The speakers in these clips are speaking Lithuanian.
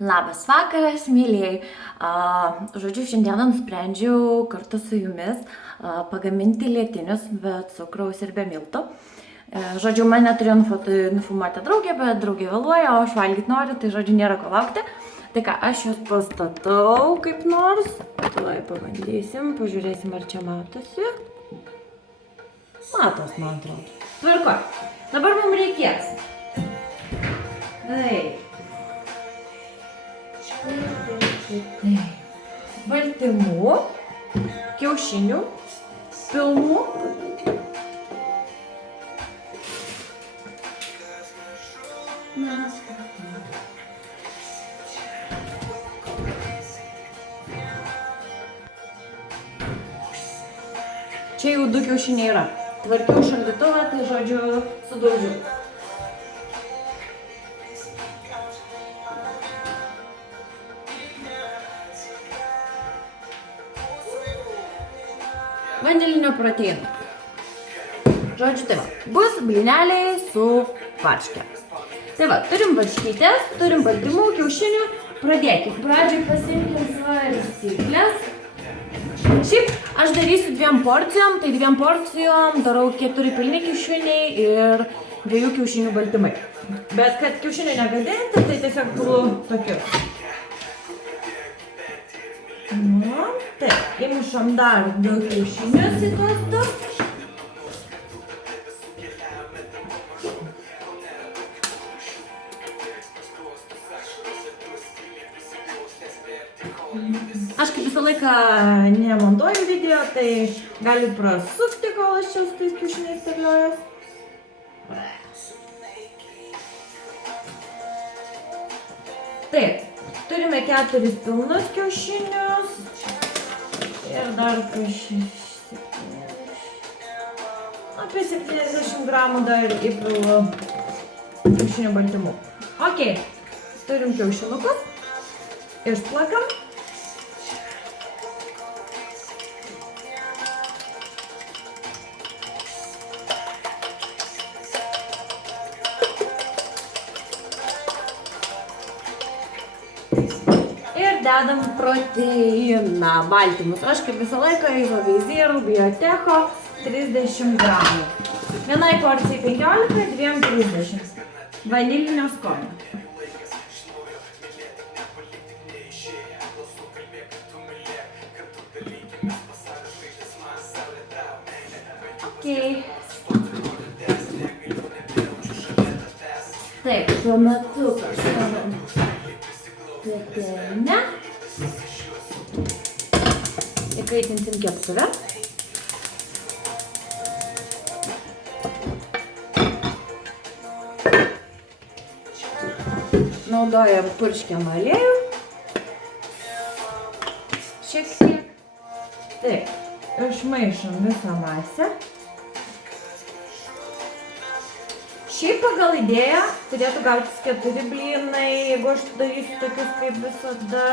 Labas vakaras, mėlyjei. Žodžiu, šiandieną nusprendžiau kartu su jumis pagaminti lietinius be cukraus ir be miltų. Žodžiu, mane turėjo nufilmuoti draugė, bet draugė vėluoja, o aš valgyti noriu, tai žodžiu, nėra ko laukti. Tai ką, aš jūs pastatau kaip nors. Tuoj pabandysim, pažiūrėsim, ar čia matosi. Matos, man atrodo. Tvarkoj. Dabar mums reikės. Taip. Baltymų, kiaušinių, pilnų. Čia jau 2 kiaušiniai yra. Tvarkiau šaldytuvą, tai žodžiu sudaužiau. Vanilinio proteino. Žodžiu, tai va, bus blyneliai su varške. Tai va, turim varškytės, turim baltymų, kiaušinių. Pradėkim. Pradžiai pasiimkim svarstyklės. Šiaip aš darysiu 2 porcijom, tai 2 porcijom darau 4 pilni kiaušiniai ir 2 kiaušinių baltymai. Bet kad kiaušiniai negadinti, tai tiesiog turiu tokiu. Nu, taip, įmušam dar 2 kiaušinius į tuos 2. Aš kaip visą laiką nemontuoju video, tai galiu prasukti, kol aš čia su tais kiaušiniais terliojas. Taip. Turime 4 pilnus kiaušinius ir dar apie 70 gramų dar įpilu kiaušinių baltymų. Ok, turim kiaušinukus, išplakam. Dedam proteiną, baltymus. Aš kaip visą laiką Izoveizerų Biotecho 30 gramų. Vienai porcijai 15, 2 30. Vanilinio skonio. Ok. Taip, tuo metu kažkada pietelę. Įkaitinsim keptuvę. Naudojam purškiamą aliejų. Šiek tiek. Taip, išmaišom visą masę. Šiaip pagal idėją turėtų gautis 4 blynai, jeigu aš darysiu tokius kaip visada.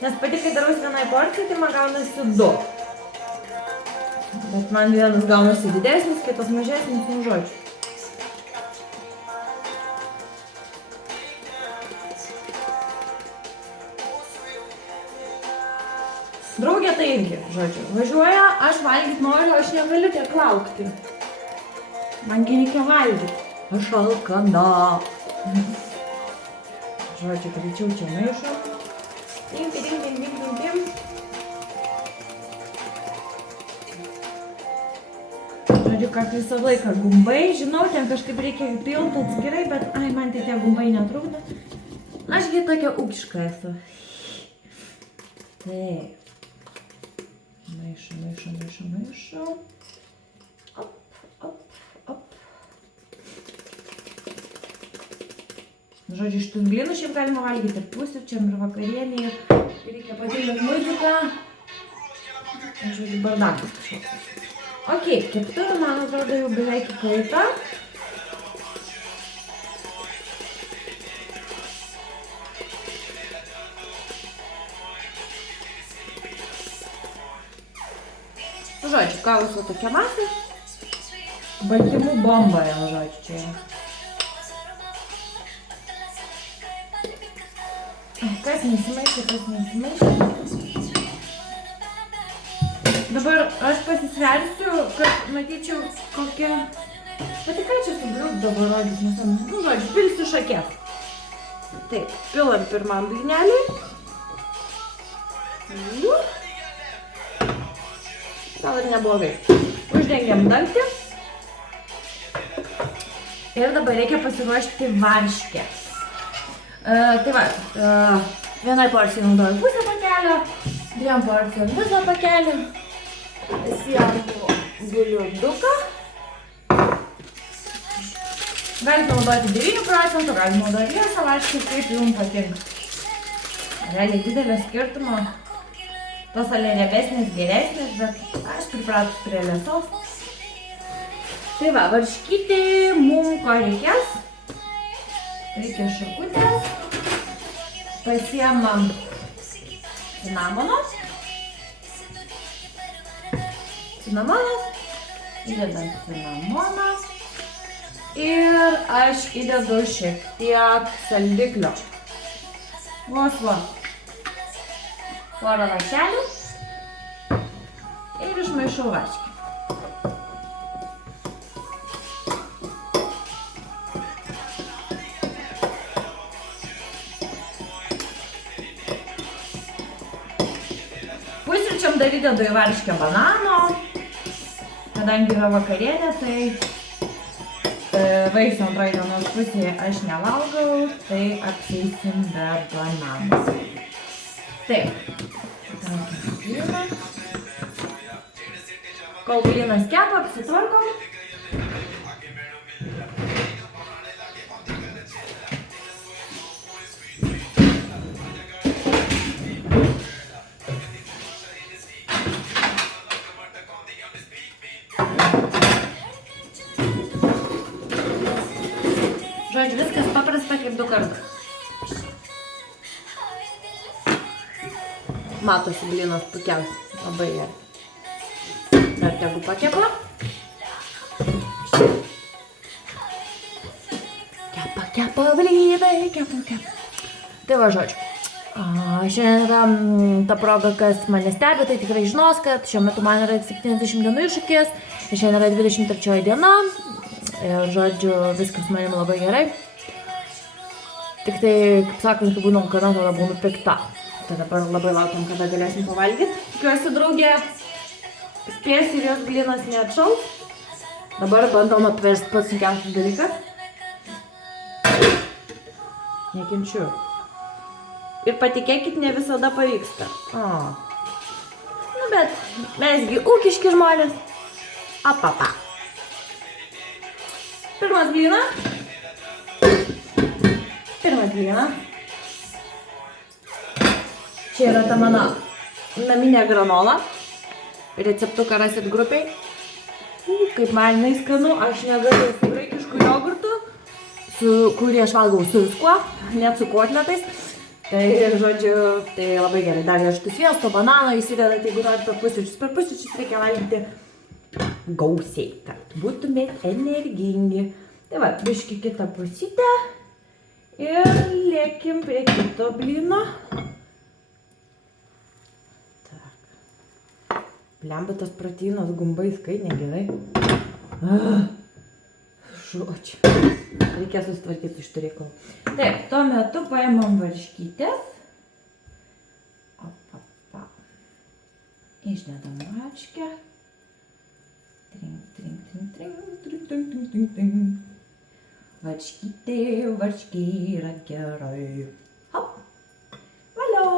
Nes pati, kai darausi vienai porcijai, tai man gaunasi 2. Bet man vienas gaunasi didesnis, kitas mažesnis, nu žodžiu. Draugė tai irgi, žodžiu, važiuoja, aš valgyti noriu, aš negaliu tiek laukti. Mangi reikia valgyti. Aš alkana. Žodžiu, greičiau čia maišom. Tim. Žodžiu, kad visą laiką gumbai. Žinau, ten kažkaip reikia pilti atskirai, bet man tai tie gumbai netrukdo. Ašgi tokia ūkiška esu. Taip. Maišom. Op. Žodžiu, šitus blynus šiaip galima valgyti ir pusryčiam, ir vakarienėje. Reikia patilint muziką. Žodžiu, bardakas kažkoks. Ok, keptuvė, man atrodo, jau beveik įkaita. Žodžiu, gausi tokia masė. Baltymų bomba, jau žodžiu, čia. Kas nesimaišė. Dabar aš pasisversiu, kad matyčiau kokią... Pati ką čia subliūk dabar rodys, nu žodžiu, pilsiu šakės. Taip, pilam pirmam blynelį. Gal ir neblogai. Uždengiam dangtį. Ir dabar reikia pasiruošti varškę. Tai va, vienai porcijai naudoju pusę pakelio, 2 porcijom visą pakelį. Pasiemu bulioduką. Galite naudoti 9 procentų, galite naudoti liesą varškę, kaip jums patinka. Realiai didelio skirtumo. Tos alieriebesnės geresnės, bet aš pripratus prie liesos. Tai va, varškytė mums ko reikės. Reikia šakutės. Pasiemam cinamonas. Įdedam cinamoną. Ir aš įdedu šiek tiek saldiklio. Vos. Porą lašelių. Ir išmaišau varškę. Pusryčiam dar įdedu į varškę banano. Kadangi yra vakarienė, tai vaisių antroji dienos pusėje aš nevalgau, tai apseisim be bananų. Taip. Blyną. Kol blynas kepa, apsitvarkom. Žodžiu, viskas paprasta kaip 2 kartus. Matosi blynas puikiausiai, labai gerai. Dar tegu pakepa. Kepa blynai, kepa. Tai va žodžiu. Šiandien yra ta proga, kas mane stebi, tai tikrai žinos, kad šiuo metu man yra 70 dienų iššūkis. Šiandien yra 23 diena. Ir žodžiu, viskas manim labai gerai. Tik tai, kaip sakant, kai būnam kada, tada būnu pikta. Tai dabar labai laukiam, kada galėsim pavalgyti. Tikiuosi draugė spės ir jos blynas neatšals. Dabar bandom apversti pats sunkiausias dalykas. Nekenčiu. Ir patikėkit, ne visada pavyksta. Nu bet, mesgi ūkiški žmonės. Apapa. Pirmas blynas. Čia yra ta mano naminė granola. Receptuką rasit grupiai. Kaip man jinai skanu, aš negaliu su graikišku jogurtu, kurį aš valgau su viskuo, net su kotletais. Tai, žodžiu, tai labai gerai. Dar riešutų sviesto, banano įsidedat, jeigu norite per pusryčius. Per pusryčius reikia valgyti gausiai, kad būtumėt energingi. Tai va, biški kitą pusytę ir lėkim prie kito blyno. Tak. Blemba tas proteinas gumbai skainė gerai. Žodžiu. Reikės susitvarkyti su šitą reikalą. Taip, tuo metu paimam varškytės. Išdedam varškę. Varškė yra gerai. Hop. Valio.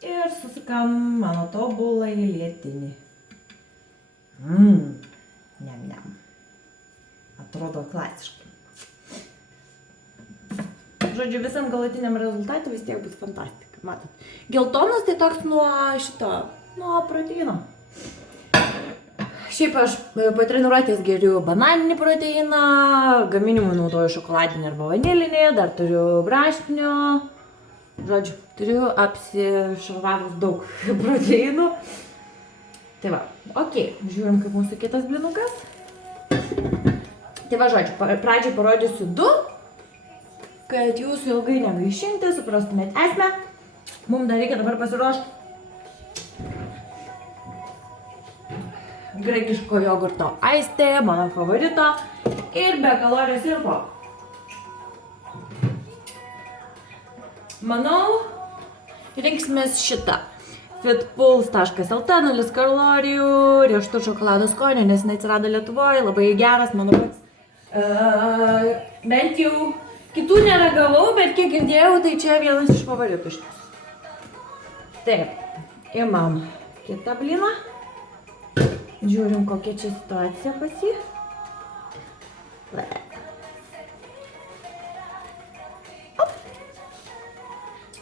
Ir susukam mano tobulai lietinį. Niam. Atrodo klasiškai. Žodžiu, visam galutiniam rezultatui vis tiek bus fantastika. Matot. Geltonas tai toks nuo proteino. Šiaip aš po treniruotės geriu bananinį proteiną, gaminimui naudoju šokoladinį arba vanilinį, dar turiu braškinio. Žodžiu, turiu apsišarvavus daug proteinų. Tai va, okei, žiūrim kaip mūsų kitas blinukas. Tai va, žodžiu, pradžiai parodysiu 2, kad jūs ilgai negaišinti, suprastumėt esmę. Mums dar reikia dabar pasiruošti graikiško jogurto aistė, mano favorito, ir be kalorijų sirupo. Manau, rinksimės šitą. Fitpulse.lt, 0 kalorijų, riešutų šokolado skonio, nes neatsirado Lietuvoje, labai geras, mano pats. Bent jau kitų neragavau, bet kiek girdėjau, tai čia vienas iš favoritų šitas. Taip, imam kitą blyną. Žiūrim, kokia čia situacija pas jį.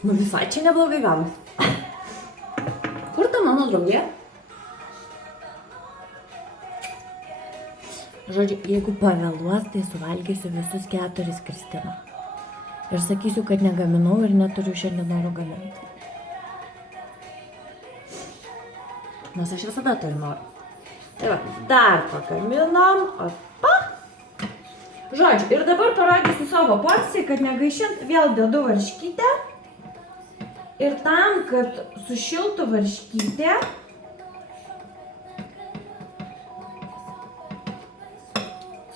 Nu visai čia neblogai gavas. Kur ta mano draugė? Žodžiu, jeigu pavėluos, tai suvalgysiu visus 4 Kristina. Ir sakysiu, kad negaminau ir neturiu šiandien noro gaminti. Nes aš visada turiu noro. Tai va, dar pagaminom. Opa. Žodžiu, ir dabar parodysiu savo porciją, kad negaišint, vėl dedu varškytę. Ir tam, kad sušiltų varškytė,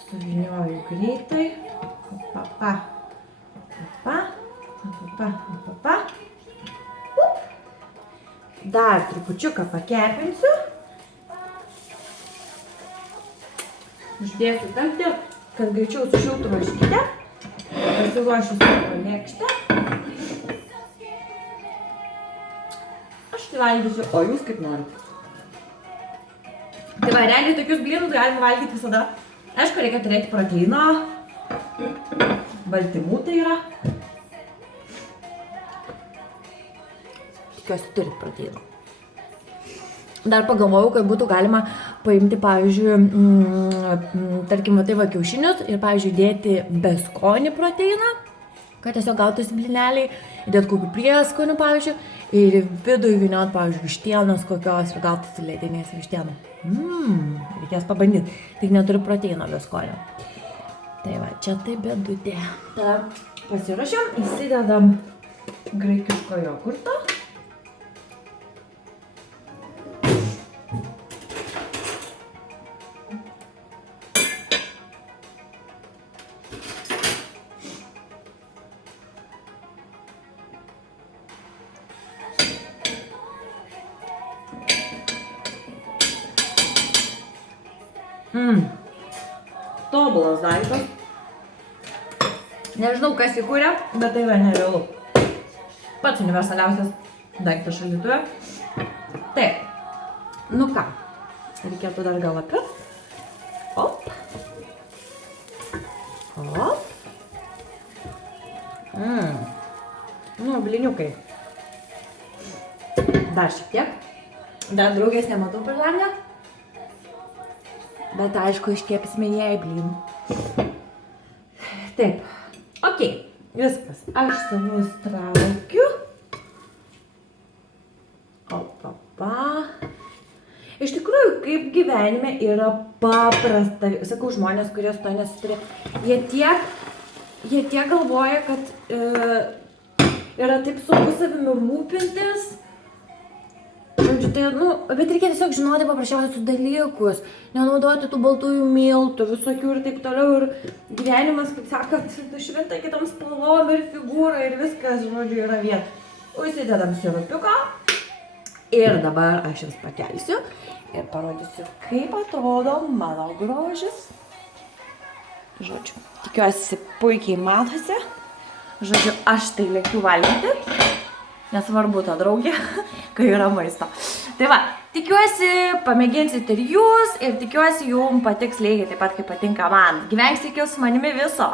suvynioju greitai. Opa. Dar trupučiuką pakepinsiu. Uždėsiu dangtį, kad greičiau sušiltų varškytę. Pasiruošiu savo lėkštę. Aš tai valgysiu, o jūs kaip norite. Tai va, realiai tokius blynus galima valgyti visada. Aišku, reikia turėti proteino, baltymų tai yra. Tikiuosi turit proteino. Dar pagalvojau, kad būtų galima paimti, pavyzdžiui, tarkim, tai va kiaušinius ir, pavyzdžiui, dėti beskonį proteiną, kad tiesiog gautųsi blyneliai, įdėti kokių prieskonių, pavyzdžiui, ir vidų įvyniot, pavyzdžiui, vištienos kokios ir gautųsi ledinės vištienų. Reikės pabandyti, tik neturiu proteino beskonio. Tai va, čia tai bėdutė. Tada pasiruošiam, įsidedam graikiško jogurto. Tobulas daiktas. Nežinau, kas įkūrė, bet tai yra nerealu. Pats universaliausias daiktas šaldytuve. Taip. Nu ką, reikėtų dar gal apit. Op. Op. Nu, blyniukai. Dar šiek tiek. Dar draugės nematau per langą. Bet aišku, iškepsime jai blynų. Taip. Ok, viskas. Aš savus traukiu. Opa. Iš tikrųjų, kaip gyvenime yra paprasta. Sakau, žmonės, kurie su to nesutarė, jie tiek galvoja, kad yra taip sunku savimi rūpintis. Žodžiu, tai, bet reikia tiesiog žinoti paprasčiausius dalykus, nenaudoti tų baltųjų miltų, visokių ir taip toliau, ir gyvenimas, kaip sakant, nušvinta kitom spalvom ir figūra ir viskas, žodžiu, yra vieta. Užsidedam sirupiuką ir dabar aš jums pakelsiu ir parodysiu, kaip atrodo mano grožis. Žodžiu, tikiuosi puikiai matosi. Žodžiu, aš tai lėkiu valgyti. Nesvarbu ta draugė, kai yra maisto. Tai va, tikiuosi pamėginsit ir jūs, ir tikiuosi jums patiks lygiai taip pat, kaip patinka man. Gyvenksite su manimi viso.